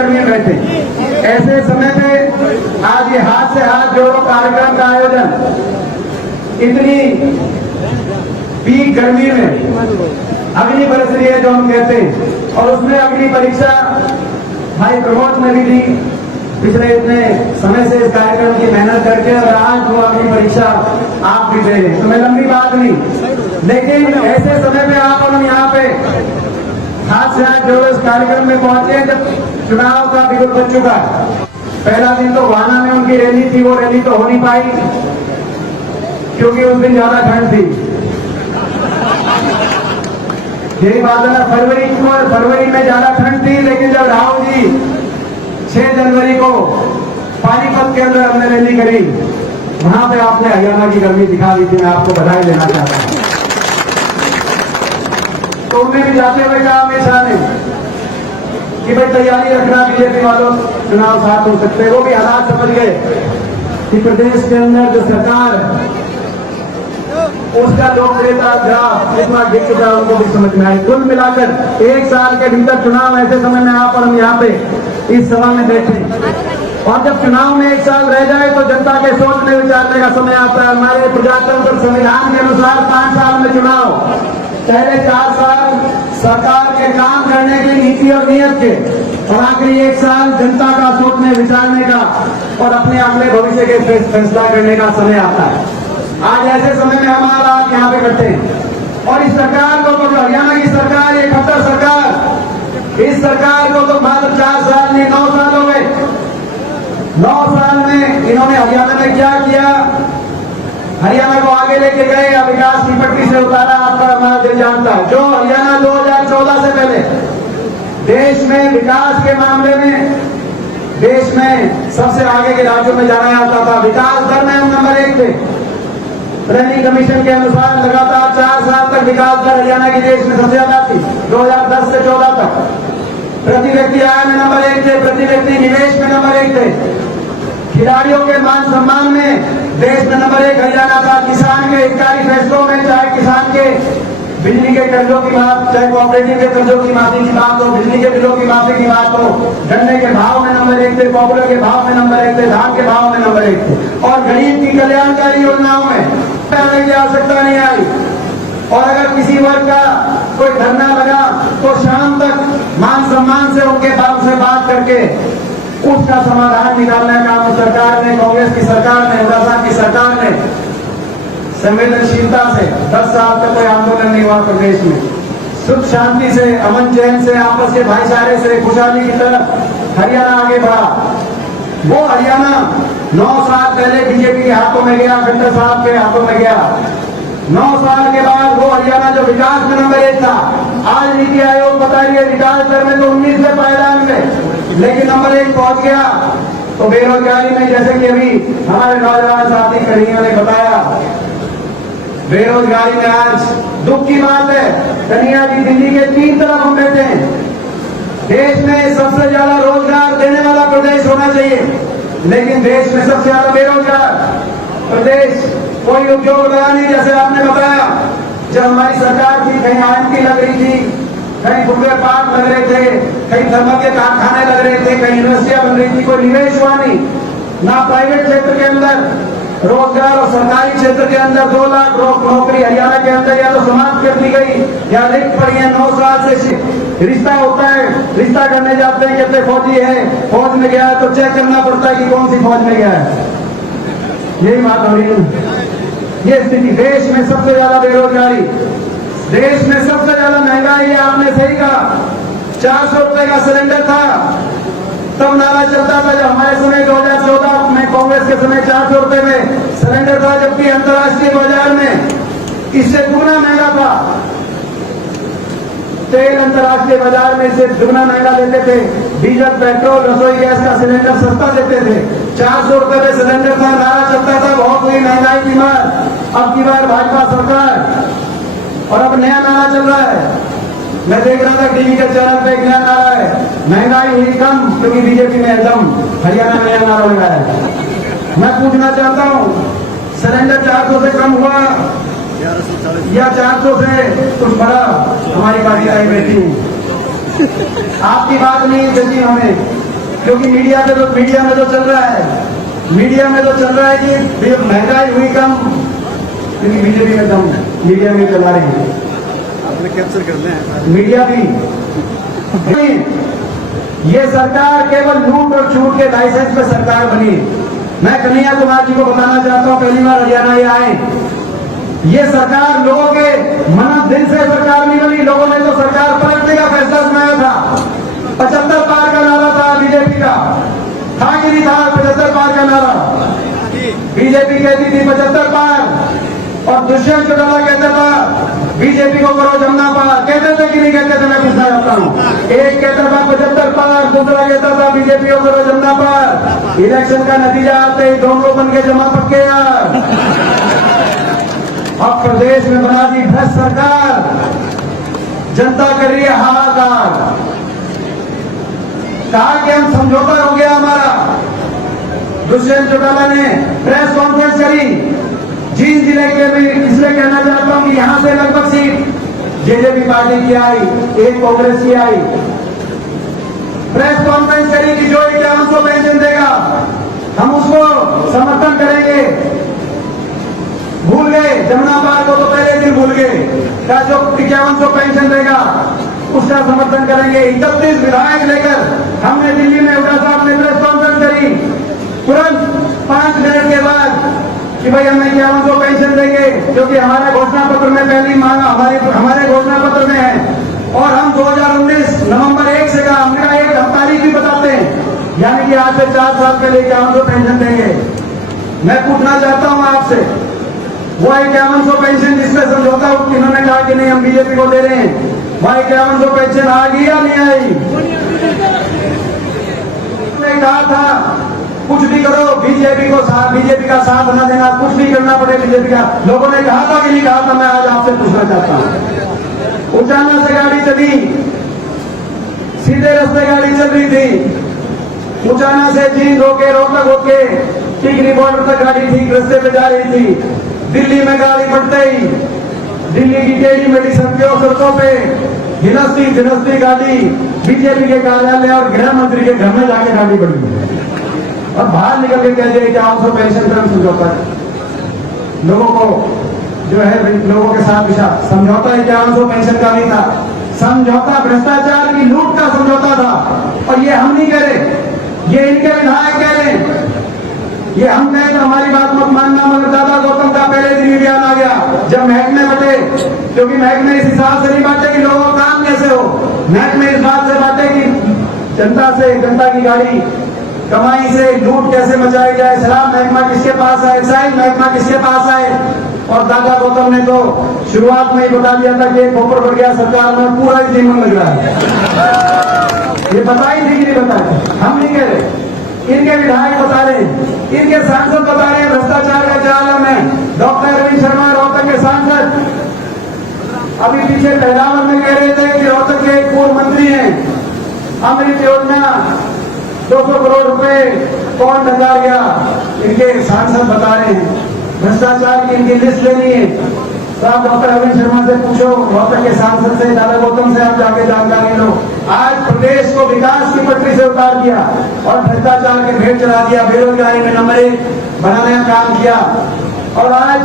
गर्मी में बैठे। ऐसे समय पे आज ये हाथ से हाथ जोड़ो कार्यक्रम का आयोजन इतनी पीक गर्मी में अग्नि बरस रही है जो हम कहते हैं, और उसमें अग्नि परीक्षा भाई प्रमोद ने भी दी पिछले इतने समय से इस कार्यक्रम की मेहनत करके, और आज वो अग्नि परीक्षा आप भी दे रहे। तो मैं लंबी बात नहीं, लेकिन ऐसे समय में आप और हम यहाँ पे हाथ से हाथ जोड़ो इस कार्यक्रम में पहुंचे जब चुनाव का बिगुल बच चुका है। पहला दिन तो गोहाना में उनकी रैली थी, वो रैली तो हो नहीं पाई क्योंकि उस दिन ज्यादा ठंड थी। यही बात है ना, फरवरी में ज्यादा ठंड थी, लेकिन जब राहुल जी 6 जनवरी को पानीपत के अंदर हमने रैली करी, वहां पे आपने हरियाणा की गर्मी दिखा दी थी। मैं आपको बधाई देना चाहता हूं। तो उन्हें भी जाते हुए कहा अमित शाह ने कि भाई तैयारी रखना, बीजेपी वालों चुनाव साथ हो सकते हैं। वो भी हालात समझ गए कि प्रदेश के अंदर जो सरकार है उसका लोकप्रियता ग्राफ कितना गिर चुका है, उनको भी समझ में आई। कुल मिलाकर 1 साल के भीतर चुनाव ऐसे समय में आप और हम यहाँ पे इस सभा में बैठे, और जब चुनाव में 1 साल रह जाए तो जनता के सोचने विचारने का समय आता है। हमारे प्रजातंत्र संविधान के अनुसार 5 साल में चुनाव, पहले 4 साल सरकार के काम करने की नीति और नीयत के, और आखिरी 1 साल जनता का सोचने विचारने का और अपने अगले भविष्य के फैसला करने का समय आता है। आज ऐसे समय में हमारा आप यहाँ पे इकट्ठे हैं, और इस सरकार को तो हरियाणा की सरकार, ये खट्टर सरकार, इस सरकार को तो मात्र 4 साल नहीं 9 साल हो गए। 9 साल में इन्होंने हरियाणा में क्या किया, हरियाणा को आगे लेके गए या विकास की पट्टी से उतारा, आपका हमारा दिल जानता है। जो हरियाणा 2014 से पहले देश में विकास के मामले में देश में सबसे आगे के राज्यों में जाना जाता था, विकास दर में हम नंबर 1 थे। प्लानिंग कमीशन के अनुसार लगातार 4 साल तक विकास दर हरियाणा की देश में सबसे ज्यादा थी। 2010 से 14 तक प्रति व्यक्ति आय में नंबर 1 थे, प्रति व्यक्ति निवेश में नंबर 1 थे, खिलाड़ियों के मान सम्मान में देश में नंबर 1 हरियाणा था। किसान के हितकारी फैसलों में, चाहे किसान के बिजली के कर्जों की बात, चाहे कोऑपरेटिव के कर्जों की माफी की बात हो, बिजली के बिलों की माफी की बात हो, गन्ने के भाव में नंबर 1 थे, पॉपुलर के भाव में नंबर 1 थे, धान के भाव में नंबर 1 थे, और गरीब की कल्याणकारी योजनाओं में आने की आवश्यकता नहीं आई। और अगर किसी वर्ग का कोई धरना लगा तो शाम तक मान सम्मान से उनके बाप से बात करके उसका समाधान निकालने का काम सरकार ने, कांग्रेस की सरकार ने, राजस्थान की सरकार ने संवेदनशीलता से 10 साल तक कोई आंदोलन नहीं हुआ प्रदेश में, सुख शांति से, अमन चैन से, आपस के भाईचारे से, खुशहाली की तरफ हरियाणा आगे बढ़ा। वो हरियाणा 9 साल पहले बीजेपी के हाथों में गया, खट्टर साहब के हाथों में गया। 9 साल के बाद वो हरियाणा जो विकास में नंबर 1 था, आज नीति आयोग बता रही है विकास दर में तो 19 में पायदान में, लेकिन नंबर 1 पहुंच गया। तो बेरोजगारी में, जैसे कि अभी हमारे नौजवान साथी कन्हैया ने बताया, बेरोजगारी में आज दुख की बात है, कन्हैया जी दिल्ली के 3 तरफ हम बैठे हैं। देश में सबसे ज्यादा रोजगार देने वाला प्रदेश होना चाहिए, लेकिन देश में सबसे ज्यादा बेरोजगार प्रदेश, कोई उद्योग लगा नहीं। जैसे आपने बताया, जब हमारी सरकार थी कहीं IMT लग रही थी, कहीं फुटवेयर पार्क लग रहे थे, कहीं थर्मल के कारखाने लग रहे थे, कहीं यूनिवर्सिटियां बन रही थी, कोई निवेश हुआ नहीं। ना प्राइवेट क्षेत्र के अंदर रोजगार और सरकारी क्षेत्र के अंदर 2 लाख नौकरी हरियाणा के अंदर या तो समाप्त कर दी गई या रिक्त पड़ी है। 9 साल से रिश्ता होता है, रिश्ता करने जाते हैं, कहते फौजी है, फौज में गया है तो चेक करना पड़ता है कि कौन सी फौज में गया है। यही बात हो रही है। ये स्थिति, देश में सबसे ज्यादा बेरोजगारी, देश में सबसे ज्यादा महंगाई, आपने सही कहा। 400 रुपए का सिलेंडर था तब नारा चलता था, जब हमारे समय 2014 में कांग्रेस के समय 400 रुपए में सिलेंडर था, जबकि अंतर्राष्ट्रीय बाजार में इससे दुगना महंगा था। तेल अंतर्राष्ट्रीय बाजार में इससे दुगना महंगा लेते थे, डीजल, पेट्रोल, रसोई गैस का सिलेंडर सस्ता देते थे। 400 रुपए में सिलेंडर था, नारा चलता था बहुत हुई महंगाई की मार, अब की बार भाजपा सरकार, और अब नया नारा चल रहा है। मैं देख रहा था टीवी के चैनल पे एक नया नारा है, महंगाई हुई कम क्योंकि बीजेपी में एकदम हरियाणा में नया नारा लगा है। मैं पूछना चाहता हूँ, सिलेंडर 400 से कम हुआ या 400 से कुछ बड़ा हमारी पार्टी आई बैठी? आपकी बात नहीं जल्दी हमें क्योंकि मीडिया में तो चल रहा है कि महंगाई हुई कम, क्योंकि बीजेपी में कम मीडिया में चला रही है, आपने कैंसिल कर लें मीडिया भी। ये सरकार केवल लूट और छूट के लाइसेंस पे सरकार बनी। मैं कन्हैया कुमार जी को बताना चाहता हूं, पहली बार हरियाणा ये आए, ये सरकार लोगों के मन दिल से सरकार नहीं बनी। लोगों ने तो सरकार पलटने का फैसला सुनाया था। 75 पार का नारा था बीजेपी का, था कि नहीं था 75 पार का नारा? बीजेपी कहती थी 75 पार, और दुष्यंत चौटाला कहता था बीजेपी को करो जमना पार। कहते थे कि नहीं कहते थे? मैं पूछना चाहता हूं। एक कहता था 75 पार, दूसरा कहता था बीजेपी को करो जमना पार। इलेक्शन का नतीजा आते ही दोनों बन के जमा पक्के यार। अब प्रदेश में बना दी भ्रष्ट सरकार, जनता कर रही है हाहाकार। कहा कि हम समझौता हो गया हमारा। दुष्यंत चौटाला ने प्रेस कॉन्फ्रेंस करी जींद जिले के भी, इसलिए कहना चाहता हूं कि यहां से लगभग सीट जेजेपी पार्टी की आई, एक कांग्रेस की आई। प्रेस कॉन्फ्रेंस करी कि जो 5100 पेंशन देगा हम उसको समर्थन करेंगे। भूल गए जमुना पार को, तो पहले दिन भूल गए। क्या जो 5100 पेंशन देगा उसका समर्थन करेंगे। 31 विधायक लेकर हमने दिल्ली में उठा साहब ने प्रेस कॉन्फ्रेंस करी, तुरंत 5 मिनट के बाद कि भाई हम 5100 पेंशन देंगे, क्योंकि हमारे घोषणा पत्र में पहली मांग हमारे घोषणा पत्र में है। और हम 2019 नवंबर 1 से का हमने कहा एक हम तारीख भी बताते हैं, यानी कि आज से 4 साल पहले 5100 पेंशन देंगे। मैं पूछना चाहता हूं आपसे, वो 5100 पेंशन जिसमें समझौता इन्होंने कहा कि नहीं हम बीजेपी को दे रहे हैं, वह 5100 पेंशन आ गई या नहीं आई? कहा था कुछ भी करो बीजेपी का साथ न देना, कुछ भी करना पड़े बीजेपी का। लोगों ने कहा था कि नहीं कहा था? मैं आज आपसे पूछना चाहता हूं। उचाना से गाड़ी चली, सीधे रास्ते गाड़ी चल रही थी। उचाना से जींद होके रोहतक होके टिकरी बॉर्डर तक गाड़ी ठीक रास्ते पे जा रही थी। दिल्ली में गाड़ी बढ़ते ही दिल्ली की टेढ़ी मेढ़ी सड़कों पे हिलस्ती गाड़ी बीजेपी के कार्यालय और गृह मंत्री के घर में जाके गाड़ी बढ़ी और बाहर निकल के कह दिया 5100 पेंशन पर समझौता है। लोगों को जो है लोगों के साथ समझौता 5100 पेंशन का नहीं था, समझौता भ्रष्टाचार की लूट का समझौता था। और ये हम नहीं कह रहे, ये इनके विधायक कह रहे हैं। ये हम कहें तो हमारी बात मत मानना, मगर दादा गौतम का पहले दिन ही बयान आ गया जब महकमे बटे, क्योंकि महकमे इस हिसाब से नहीं बांटे कि लोगों का काम कैसे हो, महकमे इस बात से बांटे कि जनता की गाड़ी कमाई से लूट कैसे मचाई जाए। शराब महकमा किसके पास है, एक्साइज महकमा किसके पास है। और दादा गौतम ने तो शुरुआत में ही बता दिया था कि खोपड़ बढ़ गया सरकार में, पूरा ही जीवन लग रहा है। ये बताई थी कि नहीं बताई? हम नहीं कह रहे, इनके विधायक बता रहे, इनके सांसद बता रहे हैं भ्रष्टाचार का जाल में। डॉक्टर अरविंद शर्मा रोहतक के सांसद अभी पीछे पहलावर में कह रहे थे कि रोहतक के एक पूर्व मंत्री हैं, अमृत योजना 200 करोड़ रुपए कौन डका गया। इनके सांसद बता रहे हैं भ्रष्टाचार की इनकी लिस्ट लेनी है। तो आप डॉक्टर अरविंद शर्मा से पूछो, रोहतक के सांसद से, दादा गौतम से आप जाके जानकारी लो। आज प्रदेश को विकास की पटरी से उतार दिया और भ्रष्टाचार के भेंट चढ़ा दिया, बेरोजगारी में नंबर 1 बनाने का काम किया। और आज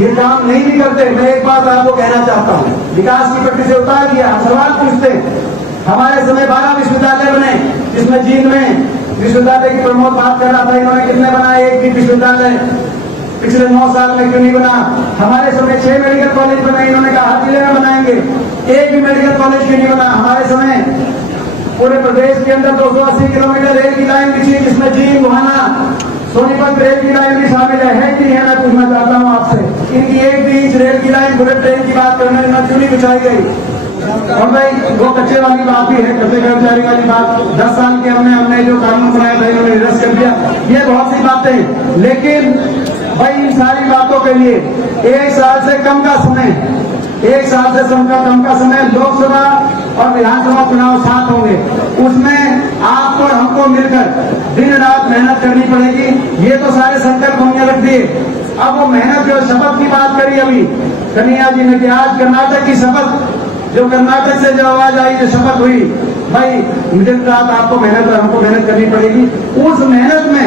ये काम नहीं भी करते। मैं एक बात आपको कहना चाहता हूं, विकास की पटरी से उतार दिया। सवाल पूछते, हमारे समय 12 विश्वविद्यालय बने, जिसमें जींद में विश्वविद्यालय की प्रमोद बात कर रहा था, इन्होंने कितने बनाए? एक भी विश्वविद्यालय पिछले 9 साल में क्यों नहीं बना? हमारे समय 6 मेडिकल कॉलेज बने, इन्होंने कहा हर जिले में बनाएंगे, एक भी मेडिकल कॉलेज क्यों नहीं बना? हमारे समय पूरे प्रदेश के अंदर 280 किलोमीटर रेल की लाइन बिछी, जिसमें जींद मुहाना सोनीपत रेल की लाइन भी शामिल है कि नहीं है? मैं पूछना चाहता हूं आपसे, इनकी एक भी इंच रेल की लाइन बुलेट ट्रेन की बात करने में क्यों नहीं बिछाई गई? और भाई वो कच्चे वाली बात भी है, कच्चे कर्मचारी वाली बात, 10 साल के हमने जो कानून बनाया था इन्होंने निरस्त कर दिया। ये बहुत सी बातें, लेकिन भाई इन सारी बातों के लिए 1 साल से कम का समय, 1 साल से कम का समय लोकसभा और विधानसभा चुनाव साथ होंगे, उसमें आपको और हमको मिलकर दिन रात मेहनत करनी पड़ेगी। ये तो सारे संकल्प हमने रख दिए। अब वो मेहनत जो शपथ की बात करी अभी कन्हैया जी ने कि आज कर्नाटक की शपथ, जो कर्नाटक से जो आवाज आई, जो शपथ हुई, भाई मिडिल क्लास आपको मेहनत और हमको मेहनत करनी पड़ेगी, उस मेहनत में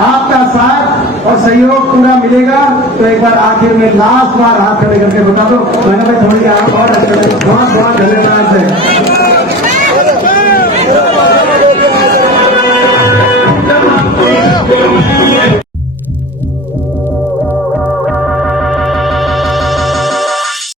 आपका साथ और सहयोग पूरा मिलेगा। तो एक बार आखिर में लास्ट बार हाथ खड़े करके बता दो, मैंने भाई थोड़ी आप और बहुत बहुत धन्यवाद है।